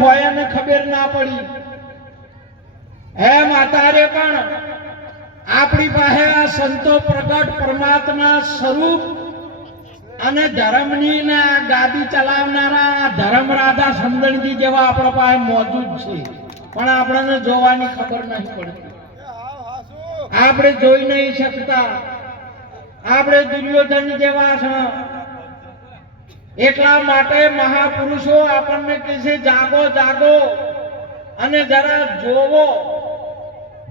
હોય અને ખબર ના પડી. એમ અત્યારે પણ, આપણી પાસે આ સંતો પ્રગટ પરમાત્મા સ્વરૂપ અને ધર્મની ને ગાદી ચલાવનારા આ ધર્મ રાધા સમજણજી જેવા આપણા પાસે મોજૂદ છે. પણ આપણને જોવાની ખબર નહીં પડતી. આપણે જોઈ નહીં શકતા. આપણે દુર્યોધન જેવા છે. એટલા માટે મહાપુરુષો આપણને કહે છે, જાગો જાગો અને જરા જોવો,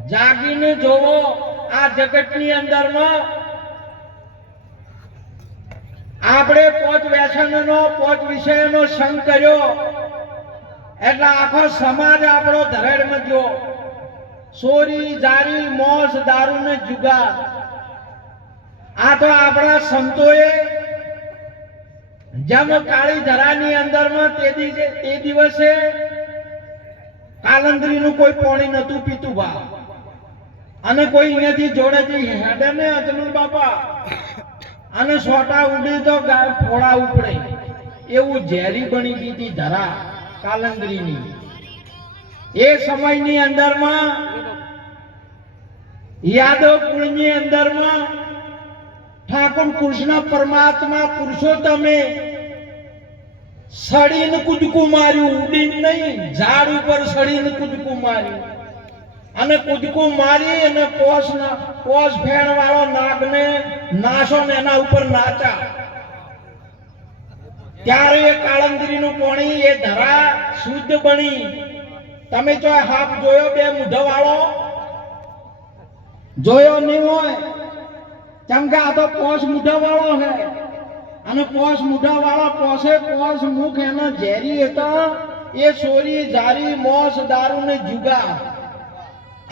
જાગીને જોવો આ જગતની અંદરમાં. આપણે પોચ વ્યસનનો, પોચ વિષયનો સંગ કર્યો. એટલે આખો સમાજ આપણો ધરેડમાં જો ચોરી જારી, મોસ દારૂ ને જુગાર. આ તો આપણા સંતોએ જેમ કાળી ધરાની અંદરમાં તે દિવસે તે દિવસે કાલંદરીનું કોઈ પાણી નતું પીતું બા અને કોઈ અહીંયાથી જોડેથી હેડે ને અજમલ બાપા. અને સોટા ઉડી તો ફોડા ઉપડે. એવું ઝેરી બની દીધી ધરા કાલંદરીની. એ સમયની અંદરમાં યાદવ કુળની અંદરમાં ઠાકોર કૃષ્ણ પરમાત્મા પુરુષોત્તમે સડીને કૂદકું માર્યું ઉડીને નહીં, ઝાડ ઉપર સડીને કૂદકું માર્યું. અને કૂદકું મારી અને પોસ પોસ ફેણ વાળો નાગને નાશો ને એના ઉપર નાચા. ત્યારે એ કાળંગીરીનું પાણી એ ધરા શુદ્ધ બની. તમે જો હાફ જોયો, બે મુઢ વાળો જોયો નહીં હોય? કેમ કે આ તો પોસ મુઢા વાળો હે. અને પોસ મુઢા વાળા પોસે પોસ મુખ એના ઝેરી હતા. એ સોરી જારી મોસ, દારૂ ને જુગા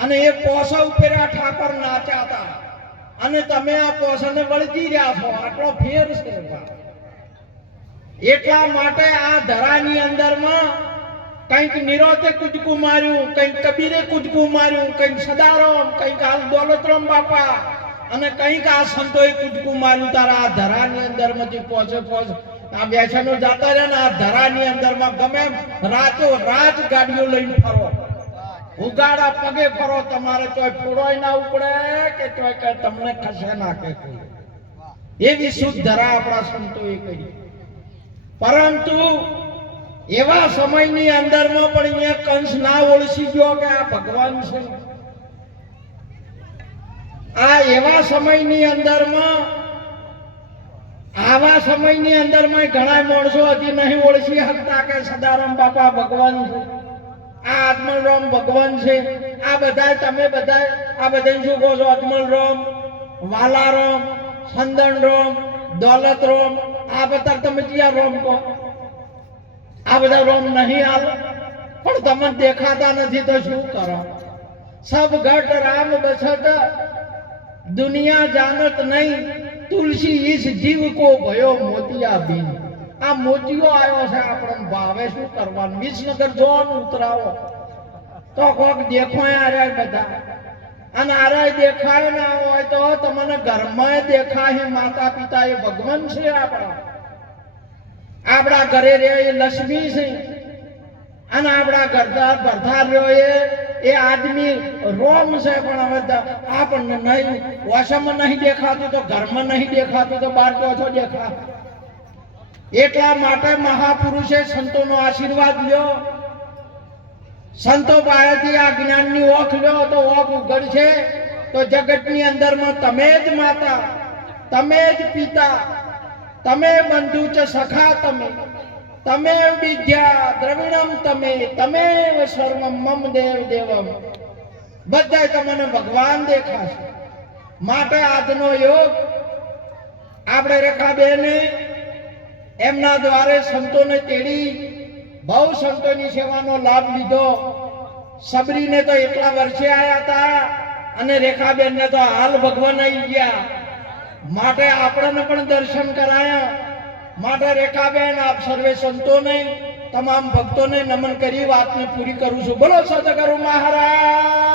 અને એ પોસા ઉપર ઠાકર નાચાતા અને તમે આ પોસાને વળગી રહ્યા છો. આટલો ફેર છે એટલા માટે આ ધરાની અંદરમાં કંઈક નિરોતે કૂદકું માર્યું, કંઈક કબીરે કૂદકું માર્યું, કંઈક સદારામ, કંઈક હાલ દોલતરામ બાપા. અને કંઈક આ સંતોએ કૂદકું માર્યું, તારા આ ધરાની અંદરમાંથી પહોંચે પહોંચ. આ બેસનો જાતા રહ્યા ને આ ધરાની અંદરમાં ગમે રાતો રાત ગાડીઓ લઈને ફરો. ઉગાડા પગે ફરો, તમારે ચોય ફોડોય ના ઉપડે કે ચોય કે તમને ખસે ના કે એવી શુદ્ધ ધરા આપણા સંતોએ કરી. પરંતુ એવા સમયની અંદરમાં પણ અહીંયા કંસ ના ઓળખી ગયો કે આ ભગવાન છે. આ એવા સમયની અંદરમાં, આવા સમયની અંદરમાં ઘણા માણસો હજી નહીં ઓળખી શકતા કે સદારામ બાપા ભગવાન આ આત્મરામ ભગવાન છે. આ બધા, તમે બધા, આ બધા શું કહો છો? અજમલરામ વાલારામ સંદનરામ દોલતરામ આ બધા તમે ક્યાં રોમ કહો? આ બધા રોમ નહીં હાલ. પણ તમને દેખાતા નથી તો શું કરો? સબ ઘટ રામ બસત દુનિયા જાનત નહીં, તુલસી ઈસ જીવ કો ભયો મોતિયા બીન. આ મોતિયો આવ્યો છે આપણને ભાવે, શું કરવાનું? વિસનગર જોવાનું ઉતરાવો. તો કોક દેખો આરે બધા. અને આરાય દેખાય ના હોય તો તમને ઘરમાં દેખાય માતા પિતા એ ભગવાન છે આપણા. આપણા ઘરે રે એ લક્ષ્મી છે. અને આપણા ઘરદાર ભરધાર રહ્યો એ એ આદમી રોમ છે પણ હવે આપણને નહીં વાસામાં નહીં દેખાતું તો ઘરમાં નહીં દેખાતું તો બહાર ઓછો દેખા એટલા માટે મહાપુરુષે સંતોનો આશીર્વાદ લ્યો. સંતો પાસેથી આ જ્ઞાનની ઓખ લ્યો, તો ઓખ ઉઘડશે તો જગતની અંદરમાં તમે જ માતા, તમે જ પિતા, તમે બંધુ છે સખા તમે. તમે વિદ્યા દ્રવિણમ તમે તમે સ્વર્મ મમ દેવ દેવમ. બધાય તમને ભગવાન દેખાશે. માટે આજનો યોગ આપણે રેખાબેને એમના દ્વારે સંતોને તેડી બહુ સંતોની સેવાનો લાભ લીધો. સબરીને તો એટલા વર્ષે આવ્યા હતા અને રેખાબેનને તો હાલ ભગવાન આવી ગયા. માટે આપણને પણ દર્શન કરાયા. માટે રેખાબેન આપ સર્વે સંતોને, તમામ ભક્તોને નમન કરી, વાતને પૂરી કરું છું. બોલો સદગુરુ મહારાજની